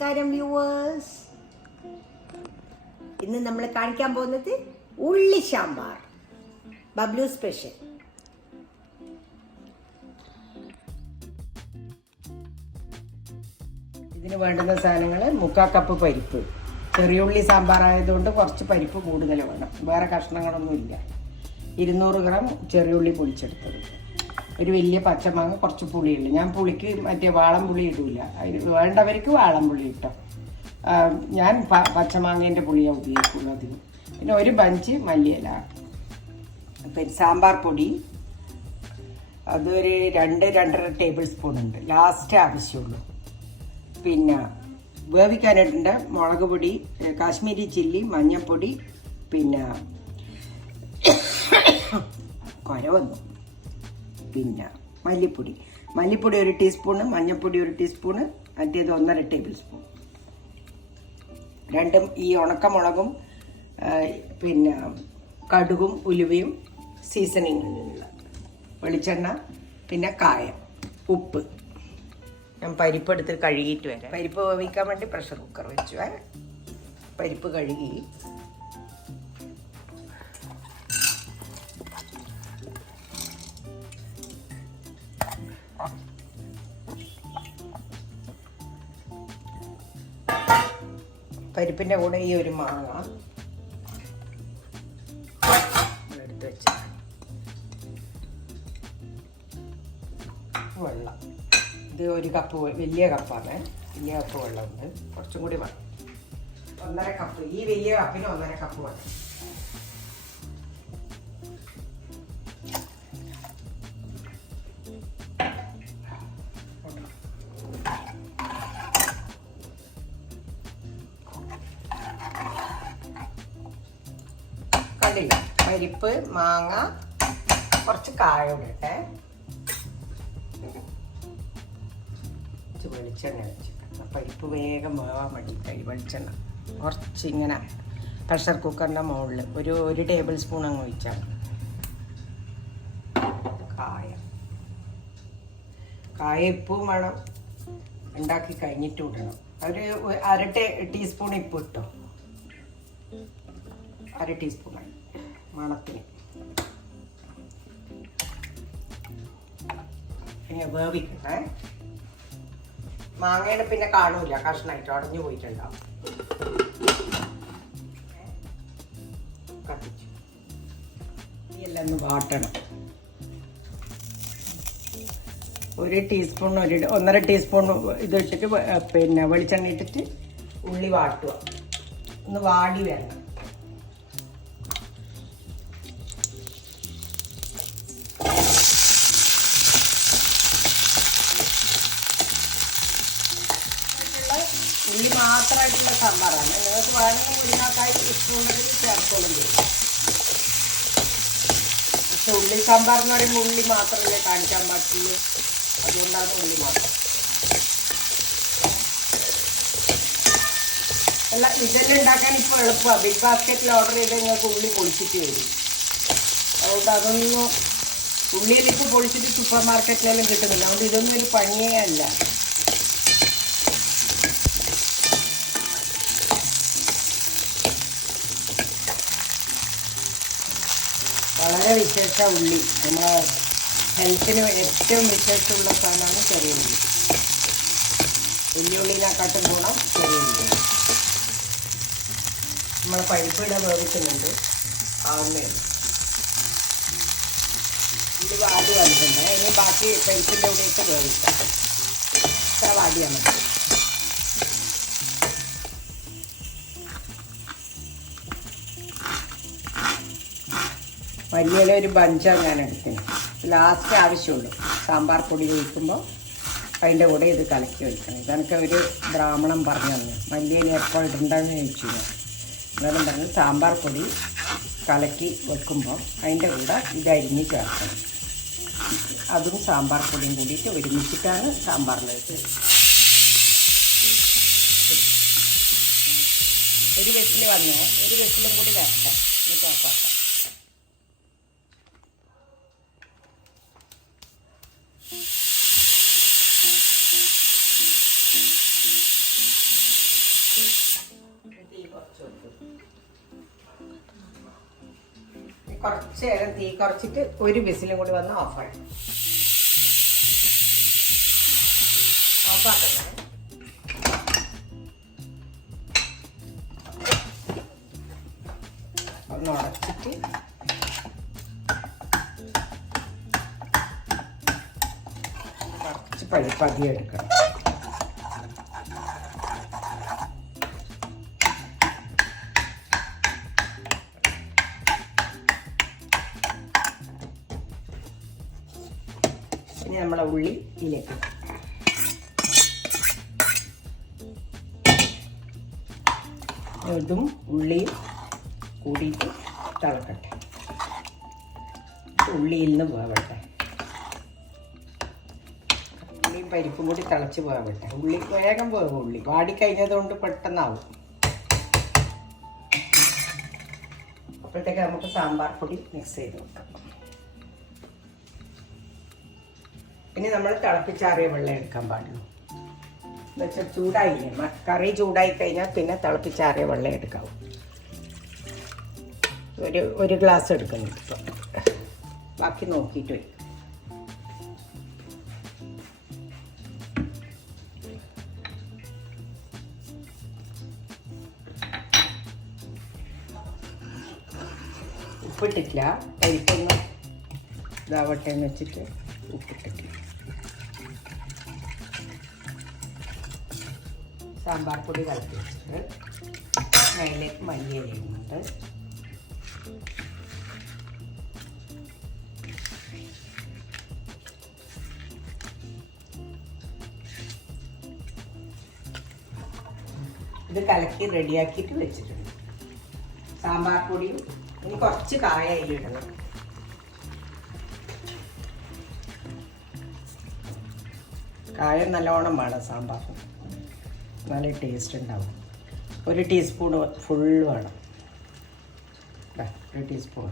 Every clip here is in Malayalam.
നമസ്കാരം വ്യൂവേഴ്സ്. ഇന്ന് നമ്മൾ കാണിക്കാൻ പോകുന്നത് ഉള്ളി സാമ്പാർ, ബബ്ലു സ്പെഷ്യൽ. ഇതിന് വേണ്ടുന്ന സാധനങ്ങൾ 3/4 കപ്പ് പരിപ്പ്. ചെറിയുള്ളി സാമ്പാർ ആയതുകൊണ്ട് കുറച്ച് പരിപ്പ് കൂടുതൽ വേണം, വേറെ കഷ്ണങ്ങളൊന്നുമില്ല. 200 ഗ്രാം ചെറിയുള്ളി പൊളിച്ചെടുത്തത്, ഒരു വലിയ പച്ചമാങ്ങ, കുറച്ച് പുളിയുണ്ട്. ഞാൻ പുളിക്ക് മറ്റേ വാളംപുളി ഇടില്ല, അതിന് വേണ്ടവർക്ക് വാളംപുളി ഇട്ടോ. ഞാൻ പച്ചമാങ്ങേൻ്റെ പുളിയാണ് ഉപയോഗിക്കുള്ളൂ അതിന്. പിന്നെ ഒരു ബഞ്ച് മല്ലിയില, പിന്നെ സാമ്പാർ പൊടി അതൊരു 2-2.5 ടേബിൾ സ്പൂൺ ഉണ്ട്, ലാസ്റ്റ് ആവശ്യമുള്ളൂ. പിന്നെ വേവിക്കാനായിട്ടുണ്ട് മുളക് പൊടി, കാശ്മീരി ചില്ലി, മഞ്ഞൾപ്പൊടി, പിന്നെ കുര വന്നു, പിന്നെ മല്ലിപ്പൊടി 1 ടീസ്പൂണ്, മഞ്ഞൾപ്പൊടി 1 ടീസ്പൂണ്, മറ്റേത് 1.5 ടേബിൾ സ്പൂൺ. രണ്ടും ഈ ഉണക്കമുളകും പിന്നെ കടുകും ഉലുവയും സീസണിങ്ങിനുള്ള വെളിച്ചെണ്ണ, പിന്നെ കായം, ഉപ്പ്. ഞാൻ പരിപ്പ് എടുത്ത് കഴുകിയിട്ട് വരാം. പരിപ്പ് വേവിക്കാൻ വേണ്ടി പ്രഷർ കുക്കർ വെച്ചു. പരിപ്പ് കഴുകി പരിപ്പിൻ്റെ കൂടെ ഈ ഒരു മാങ്ങ എടുത്ത് വെച്ച വെള്ളം. ഇത് 1 കപ്പ്, വലിയ കപ്പാണ്, വലിയ കപ്പ് വെള്ളമുണ്ട്. കുറച്ചും കൂടി വേണം, 1.5 കപ്പ്. ഈ വലിയ കപ്പിന് 1.5 കപ്പ് വേണം. കണ്ടില്ല, പരിപ്പ്, മാങ്ങ, കുറച്ച് കായം ഇട്ടെ, വെളിച്ചെണ്ണ വെച്ച്. പരിപ്പ് വേഗം വേവാൻ വേണ്ടിയിട്ടായി വെളിച്ചെണ്ണ കുറച്ച് ഇങ്ങനെ പ്രഷർ കുക്കറിൻ്റെ മുകളിൽ 1 ടേബിൾ സ്പൂൺ അങ്ങ് ഒഴിച്ചാൽ. കായ ഉപ്പും വേണം, ഉണ്ടാക്കി കഴിഞ്ഞിട്ട് ഇടണം. ഒരു 1/2 ടീസ്പൂൺ ഉപ്പ് ഇട്ടോ, 1/2 ടീസ്പൂൺ മണത്തിന്. പിന്നെ വേവിക്കട്ടെ. മാങ്ങയുടെ പിന്നെ കാണൂല, കഷ്ണമായിട്ട് ഉടഞ്ഞു പോയിട്ടുണ്ടാവും. കത്തിച്ചു എല്ലാം ഒന്ന് വാട്ടണം. 1 ടീസ്പൂൺ 1.5 ടീസ്പൂൺ ഇത് ഇട്ടിട്ട് പിന്നെ വെളിച്ചെണ്ണ ഇട്ടിട്ട് ഉള്ളി വാട്ടുക. ഒന്ന് വാടി വരണം. ഉള്ളി മാത്രമായിട്ടുള്ള സാമ്പാറാണ്. നിങ്ങൾക്ക് വേണമെങ്കിൽ മുരിങ്ങാക്കായ സ്പൂണിൽ ചേർത്തോളം ചെയ്യും. പക്ഷെ ഉള്ളി സാമ്പാർ എന്ന് പറയുമ്പോൾ ഉള്ളി മാത്രമല്ലേ കാണിക്കാൻ പറ്റുള്ളൂ, അതുകൊണ്ടാണ് ഉള്ളി മാത്രം. അല്ല, ഇതെല്ലാം ഉണ്ടാക്കാൻ ഇപ്പോൾ എളുപ്പമാണ്. ബിഗ് ബാസ്ക്കറ്റിൽ ഓർഡർ ചെയ്ത് നിങ്ങൾക്ക് ഉള്ളി പൊളിച്ചിട്ട് വരും. അതുകൊണ്ട് അതൊന്നും ഉള്ളിയിലേക്ക് പൊളിച്ചിട്ട് സൂപ്പർ മാർക്കറ്റിലെല്ലാം കിട്ടുന്നില്ല. അതുകൊണ്ട് ഇതൊന്നും ഒരു പണിയേ അല്ല. വളരെ വിശേഷ ഉള്ളി, നമ്മുടെ ഹെൽത്തിന് ഏറ്റവും വിശേഷമുള്ള സാധനമാണ് ചെറിയ ഉള്ളി. വലിയ ഉള്ളിനെക്കാട്ടും ഗുണം ചെറിയ ഉള്ളി. നമ്മൾ പരിപ്പിട വേവിക്കുന്നുണ്ട്, ആവുന്നേ ഉള്ളി വാടി വന്നിട്ടുണ്ട്. ഇനി ബാക്കി പരിപ്പിൻ്റെ കൂടെയൊക്കെ വേവിക്കാം. ഇത്ര വാടിയാൽ മതി. മല്ലിയില ഒരു ബഞ്ചാണ് ഞാൻ എടുക്കുന്നത്. ലാസ്റ്റ് ആവശ്യമുള്ളൂ. സാമ്പാർ പൊടി ഒഴിക്കുമ്പോൾ അതിൻ്റെ കൂടെ ഇത് കലക്കി വയ്ക്കണം. ഇതെനിക്ക് ഒരു ബ്രാഹ്മണൻ പറഞ്ഞു തന്നു, മല്ലിയില എപ്പോൾ ഇടണ്ടെന്ന് ചോദിച്ചു. ഞാൻ എന്നാലും പറഞ്ഞു സാമ്പാർ പൊടി കലക്കി വെക്കുമ്പോൾ അതിൻ്റെ കൂടെ ഇത് അരിഞ്ഞ് ചേർക്കണം. അതും സാമ്പാർ പൊടിയും കൂടിയിട്ട് ഒരുമിച്ചിട്ടാണ് സാമ്പാറിലേക്ക്. ഒരു വിസിൽ വന്നേ, ഒരു വിസിലും കൂടി വരട്ടെ, എന്നിട്ട് ഓഫാക്കാം. കുറച്ച് നേരം തീ കുറച്ചിട്ട് ഒരു വിസിലും കൂടി വന്ന് ഓഫാക്കണം. ഓഫാക്കണേ. ഒന്ന് ഉടച്ചിട്ട് കുറച്ച് പരിപ്പ് അധികം എടുക്കണം. ഇനി നമ്മളെ ഉള്ളി ഇതിലേക്ക് ഇതും ഉള്ളിയും കൂടിയിട്ട് തിളക്കട്ടെ. ഉള്ളിയിൽ നിന്ന് വേവട്ടെ. ഉള്ളിയും പരിപ്പും കൂടി തിളച്ച് വേവട്ടെ. ഉള്ളി വേഗം വേവും. ഉള്ളി വാടിക്കഴിഞ്ഞതുകൊണ്ട് പെട്ടെന്നാവും. അപ്പോഴത്തേക്ക് നമുക്ക് സാമ്പാർ പൊടി മിക്സ് ചെയ്ത് വെക്കാം. ഇനി നമ്മൾ തിളപ്പിച്ചാറിയ വെള്ളം എടുക്കാൻ പാടുള്ളൂ. എന്നുവെച്ചാൽ ചൂടായില്ലേ, കറി ചൂടായി കഴിഞ്ഞാൽ പിന്നെ തിളപ്പിച്ചാറിയ വെള്ളം എടുക്കാവും. ഒരു ഗ്ലാസ് എടുക്കുന്നുണ്ട്. ഇപ്പം ബാക്കി നോക്കിയിട്ട് വയ്ക്കും. ഉപ്പിട്ടിട്ടില്ല, പരിപ്പൊന്ന് ഇതാവട്ടെ എന്ന് വെച്ചിട്ട് ഉപ്പിട്ടിട്ടില്ല. സാമ്പാർ പൊടി കലക്കി വെച്ചിട്ട് അതിലേക്ക് മല്ലിയിലയുണ്ട്. ഇത് കലക്കി റെഡിയാക്കിയിട്ട് വെച്ചിട്ടുണ്ട്. സാമ്പാർ പൊടിയും ഇനി കുറച്ച് കായ അതിലിടണം. കായം നല്ലോണം വേണം സാമ്പാറിന്, നല്ല ടേസ്റ്റ് ഉണ്ടാവും. 1 ടീസ്പൂൺ ഫുൾ വേണം. 1 ടീസ്പൂൺ.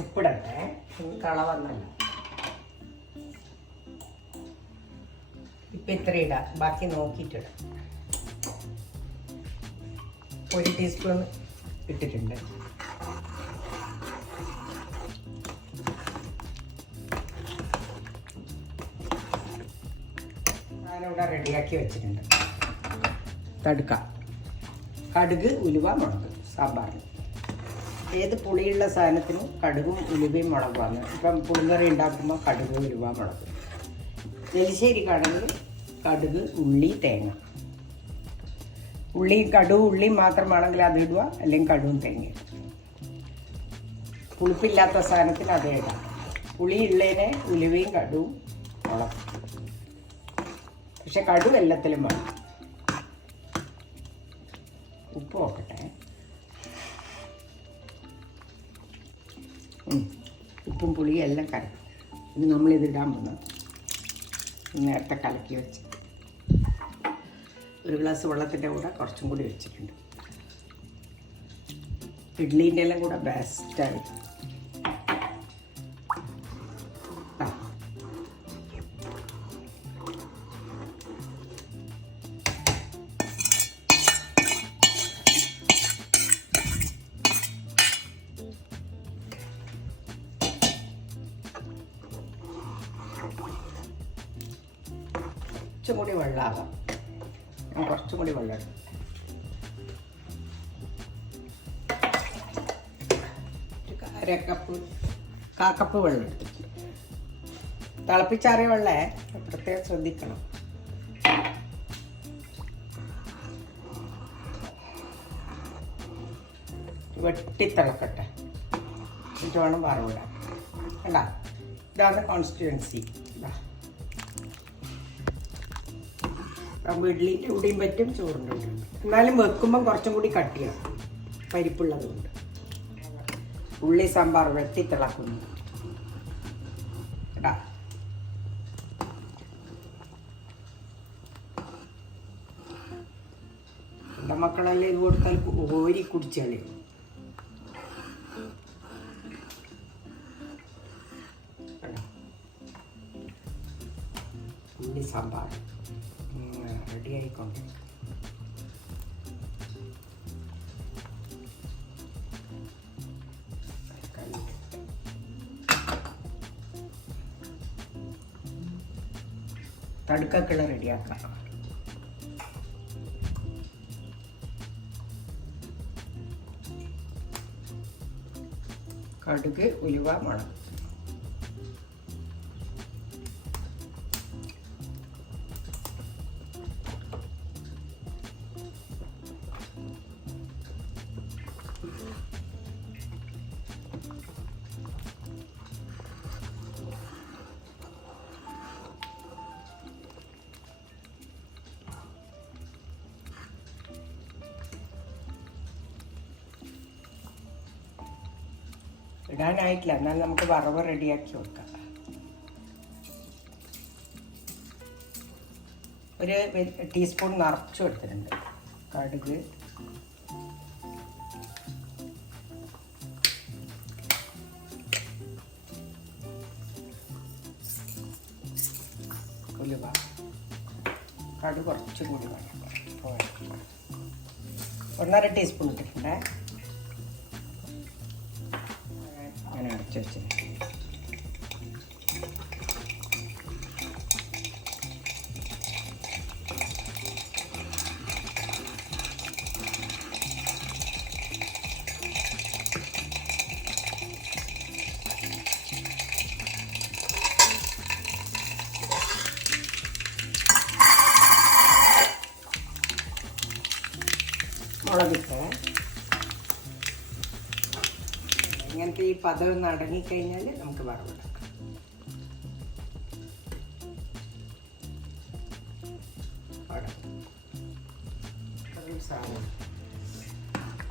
ഉപ്പിടട്ടെ, കള വന്നല്ലോ. ഇപ്പം ഇത്ര ഇടാം, ബാക്കി നോക്കിയിട്ടിടാം. 1 ടീസ്പൂൺ ഇട്ടിട്ടുണ്ട്. ഞാനിവിടെ റെഡിയാക്കി വെച്ചിട്ടുണ്ട്. കടുക്, ഉലുവ, മുളക്. സാമ്പാറിന് ഏത് പുളിയുള്ള സാധനത്തിനും കടുകും ഉലുവയും മുളകുമാണ്. ഇപ്പം പുളിങ്കറി ഉണ്ടാക്കുമ്പോൾ കടുക്, ഉലുവ, മുളക്. എലിശ്ശേരിക്കാണെങ്കിൽ കടുക്, ഉള്ളി, തേങ്ങ. കടുവും ഉള്ളിയും മാത്രമാണെങ്കിൽ അത് ഇടുക, അല്ലെങ്കിൽ കടുവും തേങ്ങയും. പുളിപ്പില്ലാത്ത സാധനത്തിന് അതേ ഇടാം. പുളിയുള്ളതിനെ ഉലുവയും കടുവും മുളകും. പക്ഷെ കടു എല്ലാത്തിലും വേണം. ഉപ്പ് നോക്കട്ടെ. ഉപ്പും പുളിയും എല്ലാം കലക്കി. ഇനി നമ്മളിതിടാൻ പോകുന്നത് നേരത്തെ കലക്കി വെച്ച് 1 ഗ്ലാസ് വെള്ളത്തിൻ്റെ കൂടെ കുറച്ചും കൂടി വെച്ചിട്ടുണ്ട്. ഇഡ്ഡലീൻ്റെ എല്ലാം കൂടെ ബെസ്റ്റായി. കുറച്ചും കൂടി വെള്ളമാകാം. ഞാൻ കുറച്ചും കൂടി വെള്ളം എടുക്കും. കാക്കപ്പ് വെള്ളം എടുത്തിട്ട് തിളപ്പിച്ചാറിയ വെള്ളേ പ്രത്യേകം ശ്രദ്ധിക്കണം. വെട്ടിത്തിളക്കട്ടെ, എന്നിട്ട് വേണം വറവിടാൻ. കണ്ടാ, ഇതാണ് കോൺസ്റ്റിറ്റ്യുവൻസി. ഇഡ്ഡലിൻ്റെ കൂടെയും പറ്റും, ചോറിൻ്റെ കൂടെയും പറ്റും. എന്നാലും വെക്കുമ്പം കുറച്ചും കൂടി കട്ടിയാണ്, പരിപ്പുള്ളത് കൊണ്ട്. ഉള്ളി സാമ്പാർ വെട്ടിത്തിളക്കുന്നു കേട്ടാ. എൻ്റെ മക്കളെല്ലാം ഇത് കൊടുത്താൽ ഓരി കുടിച്ചാലേ. ഉള്ളി സാമ്പാർ റെഡി ആയിക്കൊണ്ട്. തടുക്കക്കുള്ള റെഡിയാക്കാം. കടുക്, ഉലുവ, മുളക്. ഇടാനായിട്ടില്ല, എന്നാൽ നമുക്ക് വറവ് റെഡിയാക്കി വെക്കാം. ഒരു ടീസ്പൂൺ നിറച്ചു എടുത്തിട്ടുണ്ട് കടുക്, ഉലുവ. കടുക് കുറച്ചും കൂടി വേണം, 1.5 ടീസ്പൂൺ ഇട്ടിട്ടുണ്ട്. അങ്ങനെ അടച്ചു വെച്ച് മുളകിട്ട് ഇങ്ങനത്തെ ഈ പദം ഒന്ന് അടങ്ങിക്കഴിഞ്ഞാൽ നമുക്ക് വറവിടാം.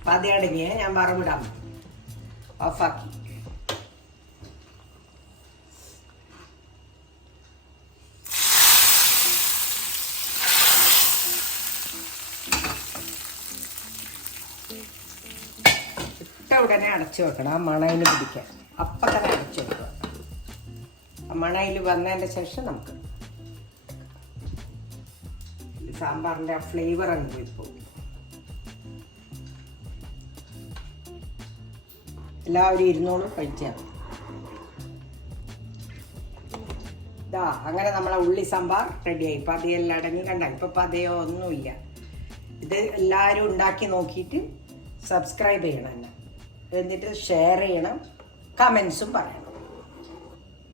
പതി അടങ്ങിയ ഞാൻ വറവിടാം. ഓഫാക്കി. ഉടനെ അടച്ചു വെക്കണം, ആ മണയിൽ പിടിക്കാൻ. അപ്പം തന്നെ അടച്ചു വെക്കുക. ആ മണയിൽ വന്നതിൻ്റെ ശേഷം നമുക്ക് സാമ്പാറിൻ്റെ ആ ഫ്ലേവർ അങ്ങ് പോയി പോകും. എല്ലാവരും ഇരുന്നോളും, കഴിച്ചാൽ ഇതാ. അങ്ങനെ നമ്മളെ ഉള്ളി സാമ്പാർ റെഡിയായി. പതിയെല്ലാം അടങ്ങി. കണ്ട, ഇപ്പം പതയോ ഒന്നുമില്ല. ഇത് എല്ലാവരും ഉണ്ടാക്കി നോക്കിയിട്ട് സബ്സ്ക്രൈബ് ചെയ്യണം എന്നെ, എന്നിട്ട് ഷെയർ ചെയ്യണം, കമൻസും പറയണം.